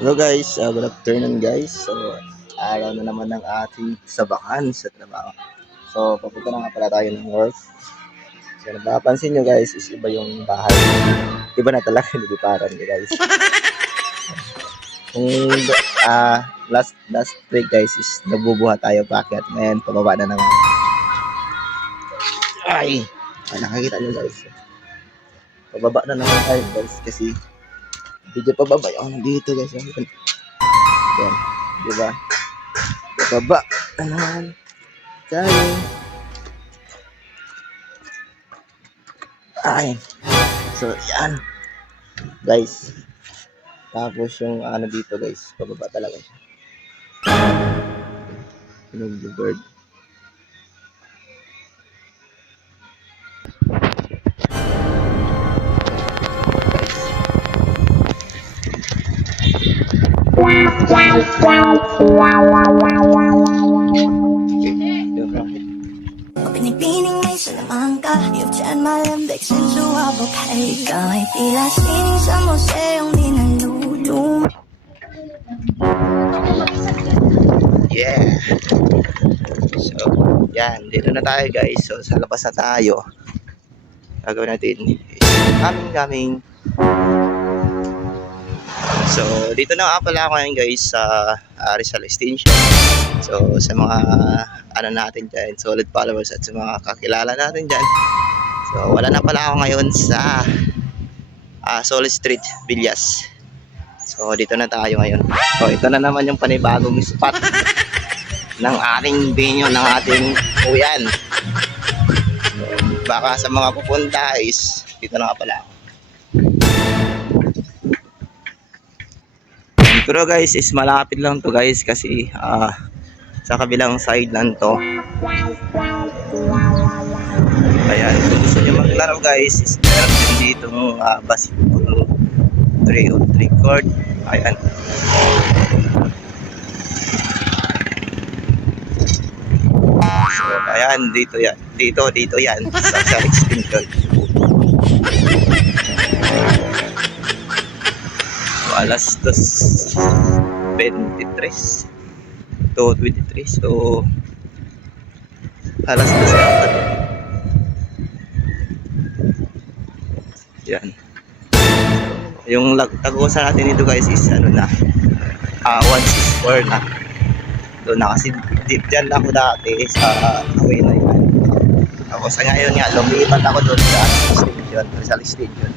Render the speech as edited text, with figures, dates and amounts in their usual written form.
Hello guys, good afternoon guys. So, araw na naman ng ating sabakan sa trabaho. So, papunta na nga pala tayo ng work. So, napapansin nyo guys, is iba yung bahay. Iba na talaga yung liparan nyo guys. Kung last week guys is nagbubuhat tayo paakyat. Ngayon, pababa na naman. Ay, nakakita nyo guys. Pababa na naman tayo guys kasi video pababa yung nandito guys. Yan, diba? Baba na naman tayo. Ay, so yan guys. Tapos yung ano dito guys, pababa talaga siya. Yung bird. Pinipining may Salamanca, you've turned my limbics into a bouquet. Ikaw ay tila sining sa museong di naluluma. Yeah. So, yan, dito na tayo guys. So, sa labas na tayo. Gagawin natin coming. So, dito na nga pala ako ngayon guys sa Rizal Extension. So, sa mga ano natin dyan, solid followers at sa mga kakilala natin dyan. So, wala na pala ako ngayon sa Solid Street, Villas. So, dito na tayo ngayon. So, ito na naman yung panibagong spot ng ating venue, ng ating uyan. So, baka sa mga pupunta is dito na nga pala ako. Pero guys, is malapit lang to guys kasi sa kabilang side lang to. Ayan, kung gusto nyo maglaro guys, is meron din ditong basketball 3-on-3 court. Ayan. So, ayan, dito yan. Dito yan. Sa extension. So, alas 2:23 to 23. So, alas 2 yata. Yan. Yung tagusan natin dito guys is ano na 164 na. Doon na kasi dyan lang ako dati sa away na yan. Tapos ngayon nga lumipat ako doon sa Rizal Extension.